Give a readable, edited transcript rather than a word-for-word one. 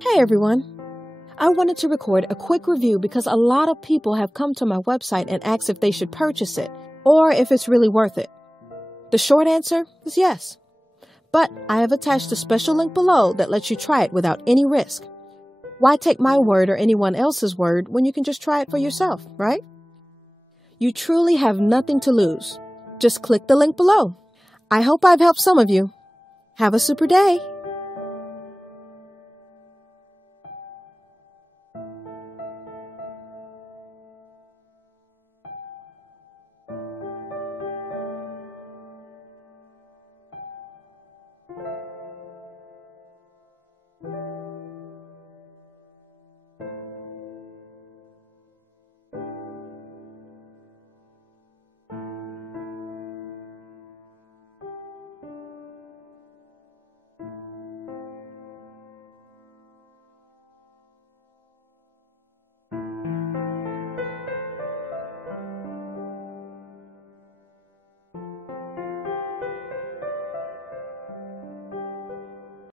Hey everyone! I wanted to record a quick review because a lot of people have come to my website and asked if they should purchase it or if it's really worth it. The short answer is yes. But I have attached a special link below that lets you try it without any risk. Why take my word or anyone else's word when you can just try it for yourself, right? You truly have nothing to lose. Just click the link below. I hope I've helped some of you. Have a super day!